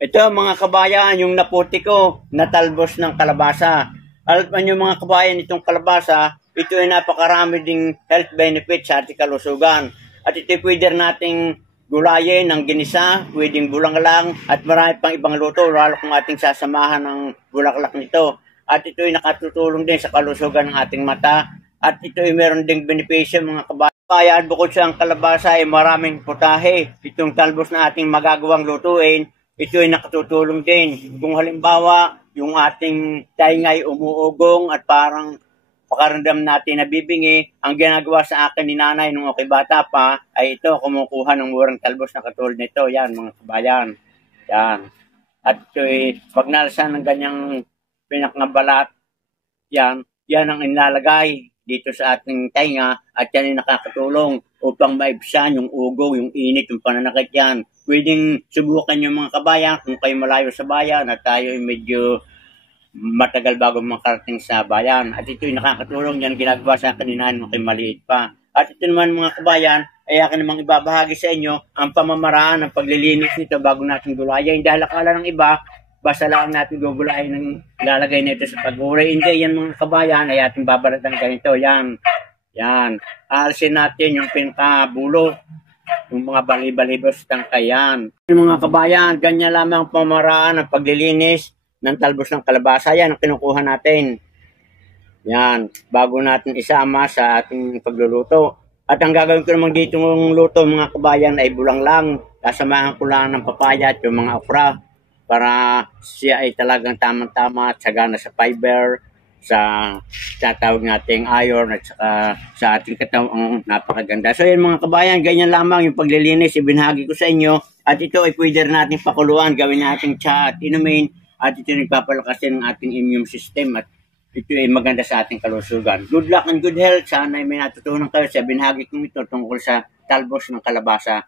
Ito mga kabayan, yung naputi ko na talbos ng kalabasa. Alam nyo mga kabayan, itong kalabasa, ito ay napakarami ding health benefits sa ating kalusugan. At ito pwede nating gulayin ng ginisa, pwedeng bulang-lang, at marami pang ibang luto, lalo kung ating sasamahan ng bulaklak nito. At ito ay nakatutulong din sa kalusugan ng ating mata. At ito ay meron ding benepisyo mga kabayan. Bukod sa ang kalabasa ay maraming putahe. Itong talbos na ating magagawang lutuin, ito ay nakatutulong din. Kung halimbawa, yung ating taingay umuugong at parang pakaramdam natin nabibingi, ang ginagawa sa akin ni nanay nung ako'y bata pa, ay ito, kumukuha ng murang talbos na katulad nito. Yan, mga kabayan. Yan. At ito'y, pag nalasan ng ganyang pinaknabalat, yan ang inlalagay dito sa ating tainga at yan ay nakakatulong upang maibsan yung ugo, yung init, yung pananakit yan. Pwedeng subukan yung mga kabayan kung kayo malayo sa bayan at tayo ay medyo matagal bago makarating sa bayan. At ito ay nakakatulong yan, ginagawa sa akin ni nanay nung kayo maliit pa. At ito naman mga kabayan, ay akin namang ibabahagi sa inyo ang pamamaraan ng paglilinis nito bago natin gulayin. Dahil akala ng iba, basta lang natin gugulayin ng lalagay nito sa pag-uri. Hindi, yan mga kabayan, ay ating babalatan ganito. Yan. Aalisin natin yung pinakabulo, yung mga bali-balibos tangkayan. Yung mga kabayan, ganyan lamang pamamaraan ng paglilinis ng talbos ng kalabasa. Yan ang kinukuha natin. Yan, bago natin isama sa ating pagluluto. At ang gagawin ko naman dito ng luto mga kabayan ay bulang lang. Kasamahan ko lang ng papaya at yung mga okra para siya ay talagang tamang-tama at sagana sa fiber, sa tatawag nating iron at saka sa ating katawang napakaganda. So yun mga kabayan, ganyan lamang yung paglilinis, ibinahagi ko sa inyo. At ito ay pwede natin pakuluan, gawin nating tsa at inumin. At ito nagpapalakasin ng ating immune system at ito ay maganda sa ating kalusugan. Good luck and good health. Sana ay may natutunan kayo sa binahagi kong ito tungkol sa talbos ng kalabasa.